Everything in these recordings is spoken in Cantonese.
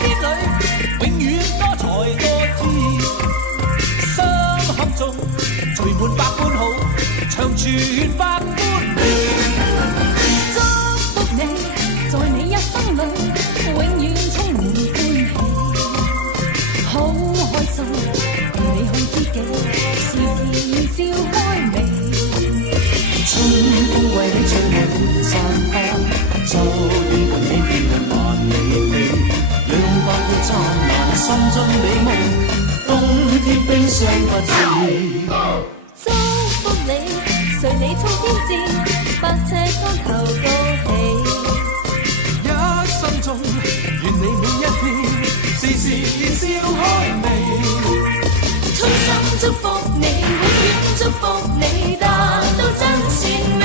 天裏，永遠多才多姿。相合中聚滿百般好，長存百般美。祝福你，在你一生裏，永遠充滿歡喜。好開心，同你好知己，時時笑開眉。春風為你吹開滿山花，秋雨共你飄向萬里飛，讓百月燦爛，心中美夢，冬天冰霜不至。祝福你，隨你衝天志，百尺竿頭高起。一生中，願你每一天，時時笑開眉。衷心祝福你，永遠祝福你，達到真善美。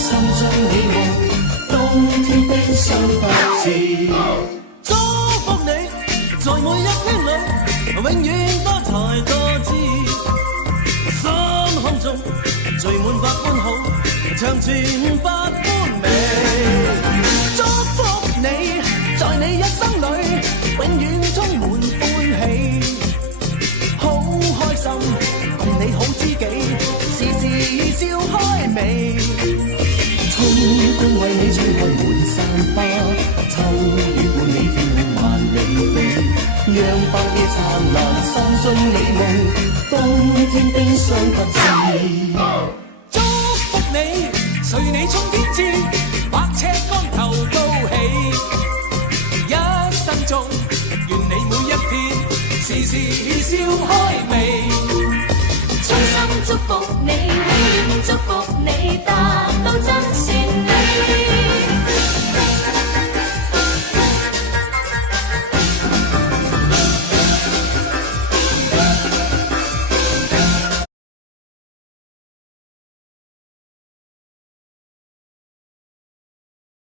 心中美夢，冬天冰霜不至。祝福你，在每一天裏，永遠多才多姿。心坎中聚滿百般好，長存百般美。祝福你，在你一生裏，永遠充滿歡喜。好開心，共你好知己，時時笑開眉。春風為你吹開滿山花，秋雨伴你飄向萬里飛，讓百夜燦爛，心中美夢，冬天冰霜不至。祝福你，隨你衝天志。